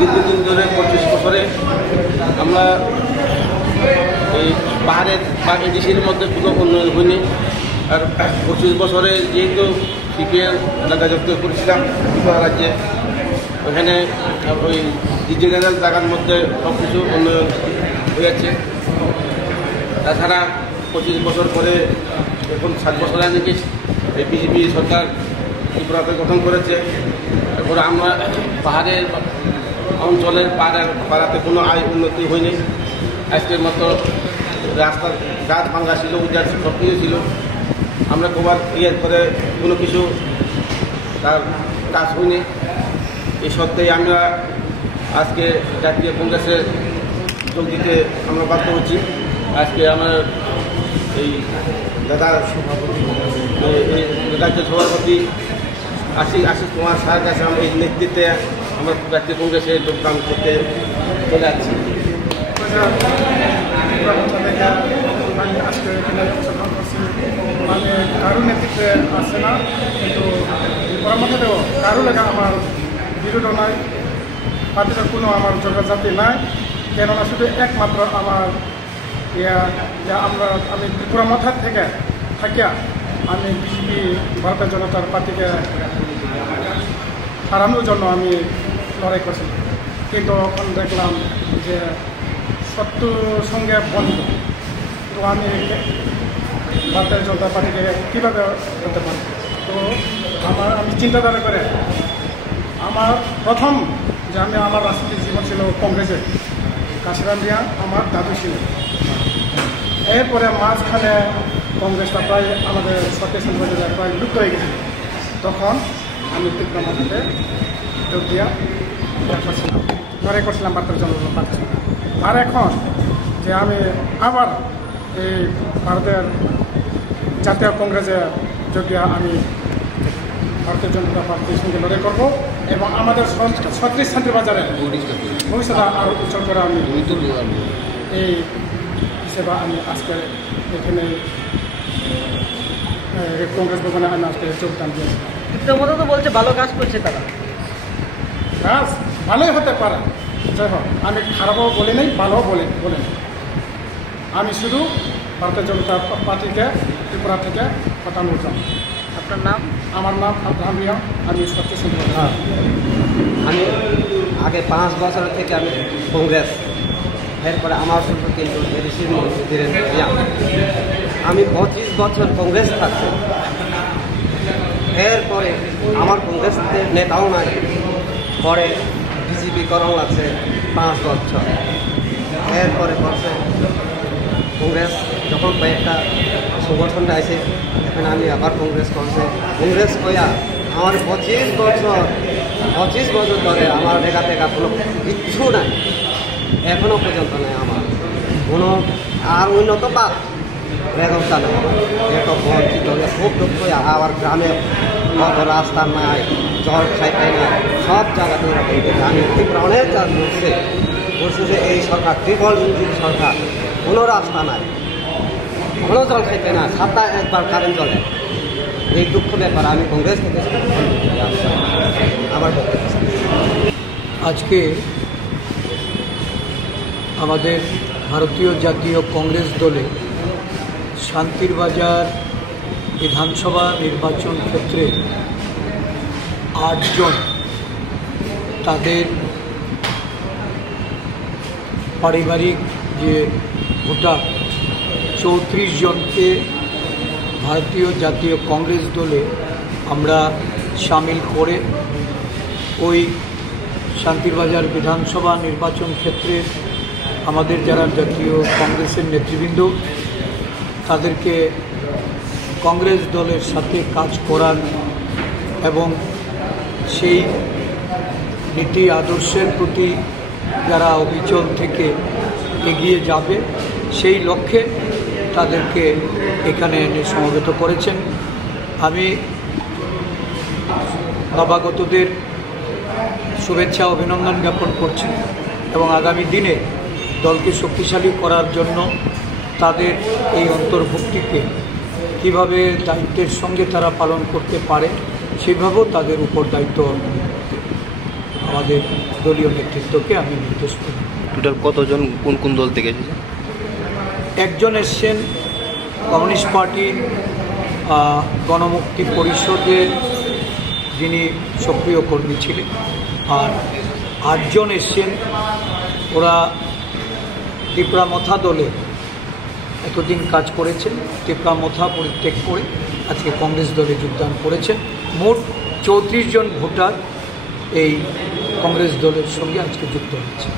দীর্ঘদিন ধরে 25 বছরে আমরা এই পাহাড়ের বা এডিসির মধ্যে কোনো উন্নয়ন হয়নি। আর 25 বছরে যেহেতু সিপিএম যোগাযোগ করেছিলাম ত্রিপুরা রাজ্যে, ওখানে ওই ডিজিটাল জায়গার মধ্যে সব কিছু উন্নয়ন হয়েছে। তাছাড়া 25 বছর পরে এখন 7 বছর আগে এই বিজেপি সরকার ত্রিপুরাতে গঠন করেছে। তারপরে আমরা পাহাড়ের অঞ্চলের পাড়াতে কোনো আয় উন্নতি হয়নি। আজকের মতো রাস্তার গাছ ভাঙ্গা ছিল, উজার সব কিছু ছিল। আমরা কবার ক্লিয়ার করে কোনো কিছু তার কাজ হয়নি। এই সত্ত্বেই আমরা আজকে জাতীয় কংগ্রেসে যোগ দিতে আমরা বাধ্য হচ্ছি। আজকে আমার এই দাদার সভাপতি রাজ্য সভাপতি আশিস কুমার স্যার কাছে আমরা এই নেতৃত্বে আমরা জাতীয় কংগ্রেসে যোগদান করতে চলে যাচ্ছি। আজকে এখানে অংশগ্রহণ করছি, মানে কারো নেতৃত্বে আসছে না, কিন্তু পরামর্শেও কারো লেখা আমার বিরোধ নাই, পার্টির কোনো আমার যোগাযোগই নাই। কেননা শুধু একমাত্র আমার যে আমি ত্রিপুরা মাথার থেকে থাকিয়া আমি বিজেপি ভারতীয় জনতার পার্টিকে হারানোর জন্য আমি লড়াই করছি। কিন্তু এখন দেখলাম যে সত্য সঙ্গে বন্ধ, তো আমি ভারতীয় জনতা পার্টিকে কীভাবে করতে পারি? তো আমি চিন্তাধারা করে আমার প্রথম যে আমার রাজনৈতিক জীবন ছিল কংগ্রেসে, কাশিরাম রিয়া আমার দাদু ছিল। এরপরে মাঝখানে কংগ্রেসটা প্রায় আমাদের সতেজ বাজারে প্রায় লুপ্ত হয়ে গেছিল। তখন আমি ত্রিপুরা মাটিতে যোগ দিয়া করছিলাম, লড়াই করছিলাম ভারতের জনতা পার্টি। আর এখন যে আমি আবার এই ভারতের জাতীয় কংগ্রেসে যোগ দিয়া আমি ভারতীয় জনতা পার্টির সঙ্গে লড়াই করবো এবং আমাদের 36 বাজারে ভবিষ্যতে আরও উজ্জ্বল করে আমি এই হিসেবে আমি আজকে এখানে কংগ্রেস ভবনে আমি আজকে যোগদান দিয়েছি। মতো তো বলছে ভালো কাজ করছে তারা, কাজ ভালোই হতে পারে, যাই হোক আমি খারাপও বলি নাই, ভালোও বলি নাই। আমি শুধু ভারতীয় জনতা পার্টিকে ত্রিপুরা থেকে হটানোর জন্য। আপনার নাম? আমার নাম আব্রাহাম রিয়া, আমি সত্যি। আমি আগে 5 বছর থেকে আমি কংগ্রেস, এরপরে আমার সঙ্গে কিন্তু এডিসির মন্ত্রীদের আমি 25 বছর কংগ্রেস থাকছি। এরপরে আমার কংগ্রেস নেতাও নাই, পরে বিজেপি করণ লাগছে 5 বছর। এরপরে করছে কংগ্রেস, যখন কয়েকটা সংগঠনটা আছে এখন আমি আবার কংগ্রেস করছে। কংগ্রেস কইয়া আমার 25 বছর ধরে আমার টেকা কোনো কিচ্ছু নাই, এখনও পর্যন্ত নেই আমার কোনো আর উন্নত পাক ব্যবস্থা নেই। একটা বঞ্চিত খুব দুঃখ, আবার গ্রামে কত রাস্তা নাই, জল খাইতে নাই, সব জায়গাতে এরকম। আমি ত্রিপুরা অনেক কাজ বলছে যে এই সরকার ট্রিপল ইঞ্জিন সরকার, কোনো রাস্তা নাই, কোনো জল খাইতে না, সপ্তাহে একবার কারেন্ট চলে। এই দুঃখ ব্যাপার আমি কংগ্রেস থেকে আমার আজকে আমাদের ভারতীয় জাতীয় কংগ্রেস দলে শান্তির বাজার বিধানসভা নির্বাচন ক্ষেত্রে 8 জন তাদের পারিবারিক যে ভোটার 34 জনকে ভারতীয় জাতীয় কংগ্রেস দলে আমরা সামিল করে ওই শান্তির বাজার বিধানসভা নির্বাচন ক্ষেত্রে আমাদের যারা জাতীয় কংগ্রেসের নেতৃবৃন্দ তাদেরকে কংগ্রেস দলের সাথে কাজ করার এবং সেই নীতি আদর্শের প্রতি যারা অবিচল থেকে এগিয়ে যাবে সেই লক্ষ্যে তাদেরকে এখানে এনে সমবেত করেছেন। আমি নবাগতদের শুভেচ্ছা অভিনন্দন জ্ঞাপন করছি এবং আগামী দিনে দলকে শক্তিশালী করার জন্য তাদের এই অন্তর্ভুক্তিকে কীভাবে দায়িত্বের সঙ্গে তারা পালন করতে পারে সেভাবেও তাদের উপর দায়িত্ব আমাদের দলীয় নেতৃত্বকে আমি নির্দেশ করি। টোটাল কতজন কোন কোন দল থেকে এসেছে? একজন এসছেন কমিউনিস্ট পার্টি গণমুক্তি পরিষদে যিনি সক্রিয় কর্মী ছিলেন, আর 8 জন এসছেন ওরা টিপরামথা দলে এতদিন কাজ করেছেন, টিপরামথা পরিত্যাগ করে আজকে কংগ্রেস দলে যোগদান করেছেন। মোট 34 জন ভোটার এই কংগ্রেস দলের সঙ্গে আজকে যুক্ত হচ্ছে।